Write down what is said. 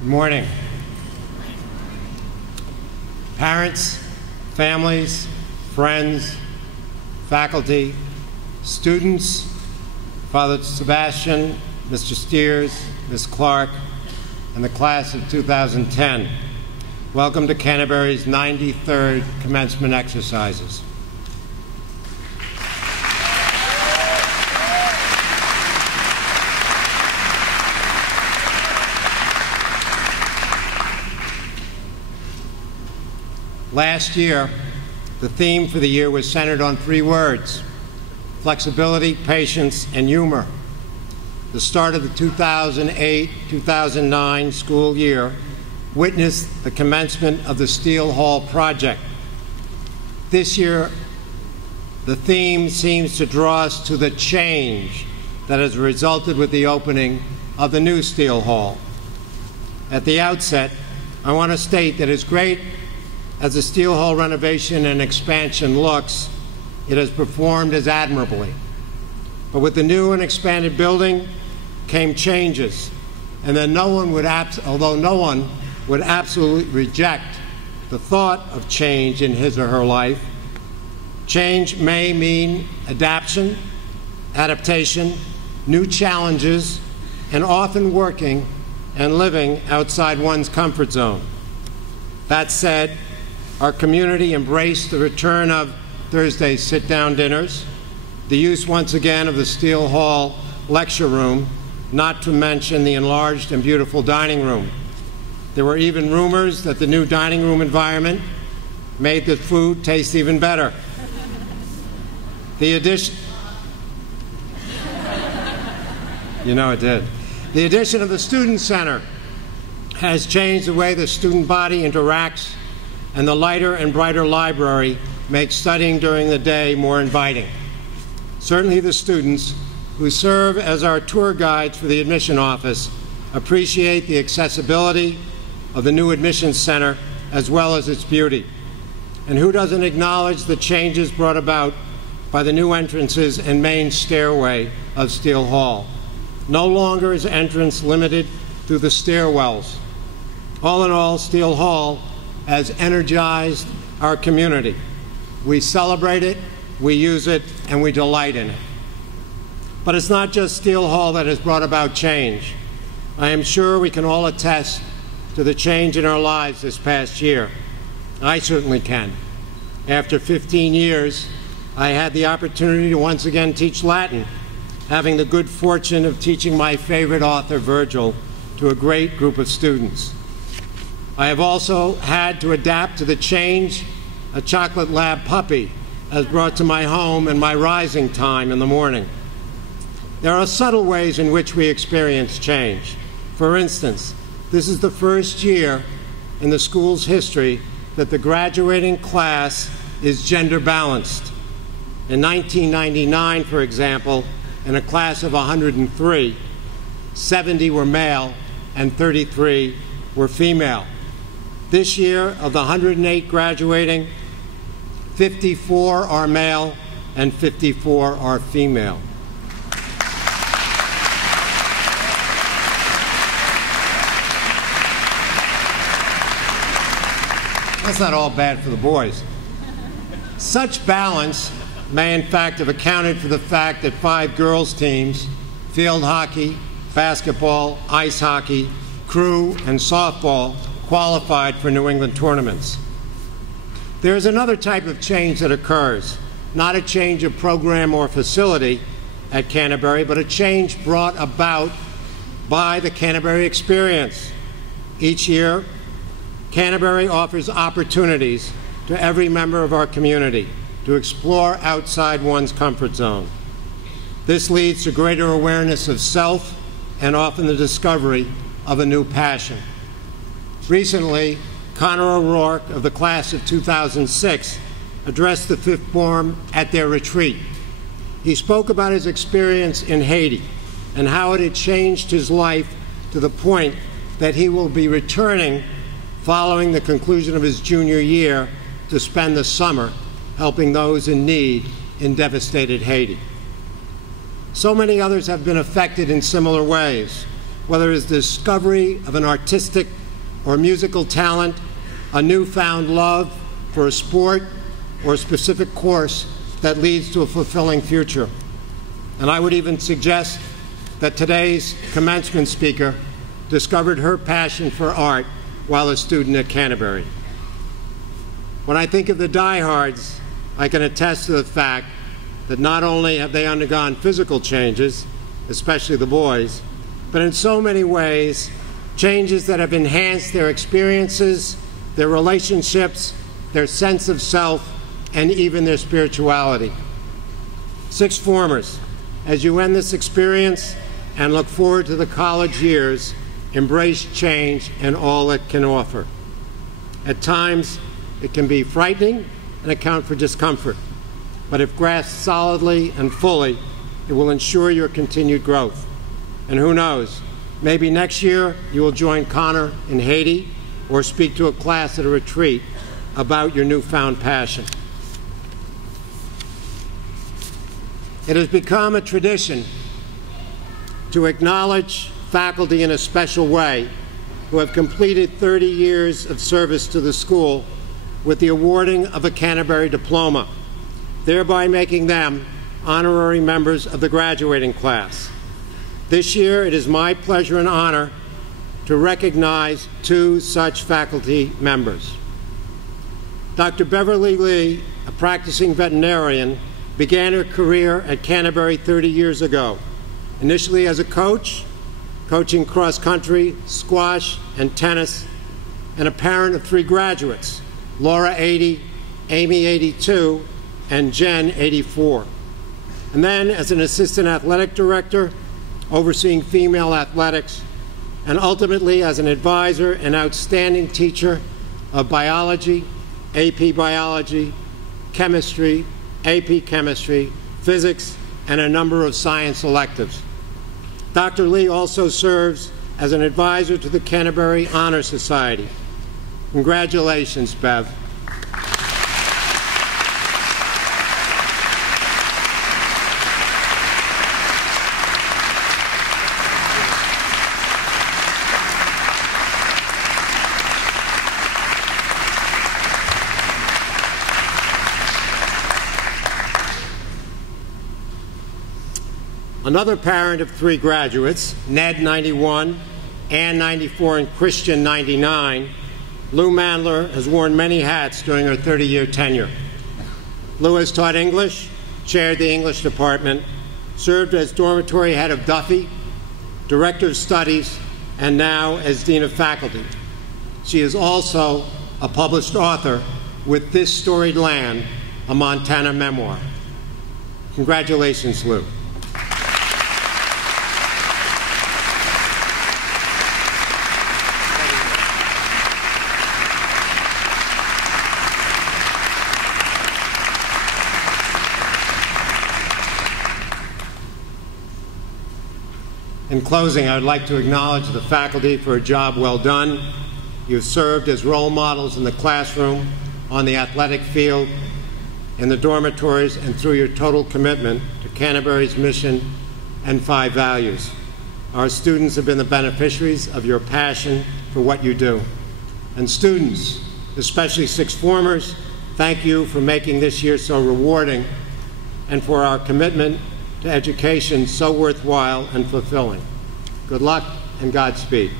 Good morning. Parents, families, friends, faculty, students, Father Sebastian, Mr. Steers, Ms. Clark, and the class of 2010. Welcome to Canterbury's 93rd commencement exercises. Last year, the theme for the year was centered on three words: flexibility, patience, and humor. The start of the 2008-2009 school year witnessed the commencement of the Steel Hall project. This year, the theme seems to draw us to the change that has resulted with the opening of the new Steel Hall. At the outset, I want to state that as great as the Steel Hall renovation and expansion looks, it has performed as admirably. But with the new and expanded building came changes, and then although no one would absolutely reject the thought of change in his or her life, change may mean adaptation, new challenges, and often working and living outside one's comfort zone. That said, our community embraced the return of Thursday sit-down dinners, the use once again of the Steel Hall lecture room, not to mention the enlarged and beautiful dining room. There were even rumors that the new dining room environment made the food taste even better. The addition The addition of the Student Center has changed the way the student body interacts, and the lighter and brighter library makes studying during the day more inviting. Certainly the students, who serve as our tour guides for the admission office, appreciate the accessibility of the new admissions center as well as its beauty. And who doesn't acknowledge the changes brought about by the new entrances and main stairway of Steel Hall? No longer is entrance limited through the stairwells. All in all, Steel Hall has energized our community. We celebrate it, we use it, and we delight in it. But it's not just Steel Hall that has brought about change. I am sure we can all attest to the change in our lives this past year. I certainly can. After 15 years, I had the opportunity to once again teach Latin, having the good fortune of teaching my favorite author, Virgil, to a great group of students. I have also had to adapt to the change a chocolate lab puppy has brought to my home and my rising time in the morning. There are subtle ways in which we experience change. For instance, this is the first year in the school's history that the graduating class is gender balanced. In 1999, for example, in a class of 103, 70 were male and 33 were female. This year, of the 108 graduating, 54 are male and 54 are female. That's not all bad for the boys. Such balance may in fact have accounted for the fact that 5 girls' teams, field hockey, basketball, ice hockey, crew, and softball, qualified for New England tournaments. There is another type of change that occurs, not a change of program or facility at Canterbury, but a change brought about by the Canterbury experience. Each year, Canterbury offers opportunities to every member of our community to explore outside one's comfort zone. This leads to greater awareness of self and often the discovery of a new passion. Recently, Connor O'Rourke of the class of 2006 addressed the fifth form at their retreat. He spoke about his experience in Haiti and how it had changed his life to the point that he will be returning following the conclusion of his junior year to spend the summer helping those in need in devastated Haiti. So many others have been affected in similar ways. whether it's the discovery of an artistic or musical talent, a newfound love for a sport, or a specific course that leads to a fulfilling future. And I would even suggest that today's commencement speaker discovered her passion for art while a student at Canterbury. When I think of the diehards, I can attest to the fact that not only have they undergone physical changes, especially the boys, but in so many ways, changes that have enhanced their experiences, their relationships, their sense of self, and even their spirituality. Sixth formers, as you end this experience and look forward to the college years, embrace change and all it can offer. At times, it can be frightening and account for discomfort, but if grasped solidly and fully, it will ensure your continued growth. And who knows, maybe next year you will join Connor in Haiti or speak to a class at a retreat about your newfound passion. It has become a tradition to acknowledge faculty in a special way who have completed 30 years of service to the school with the awarding of a Canterbury diploma, thereby making them honorary members of the graduating class. This year, it is my pleasure and honor to recognize two such faculty members. Dr. Beverly Lee, a practicing veterinarian, began her career at Canterbury 30 years ago, initially as a coach, coaching cross-country, squash, and tennis, and a parent of three graduates, Laura 80, Amy 82, and Jen 84. And then as an assistant athletic director, overseeing female athletics, and ultimately as an advisor and outstanding teacher of biology, AP biology, chemistry, AP chemistry, physics, and a number of science electives. Dr. Lee also serves as an advisor to the Canterbury Honor Society. Congratulations, Bev. Another parent of three graduates, Ned 91, Ann 94, and Christian 99, Lou Mandler has worn many hats during her 30-year tenure. Lou has taught English, chaired the English department, served as dormitory head of Duffy, director of studies, and now as dean of faculty. She is also a published author with This Storied Land, a Montana memoir. Congratulations, Lou. In closing, I would like to acknowledge the faculty for a job well done. You've served as role models in the classroom, on the athletic field, in the dormitories, and through your total commitment to Canterbury's mission and 5 values. Our students have been the beneficiaries of your passion for what you do. And students, especially sixth formers, thank you for making this year so rewarding and for our commitment to education so worthwhile and fulfilling. Good luck and Godspeed.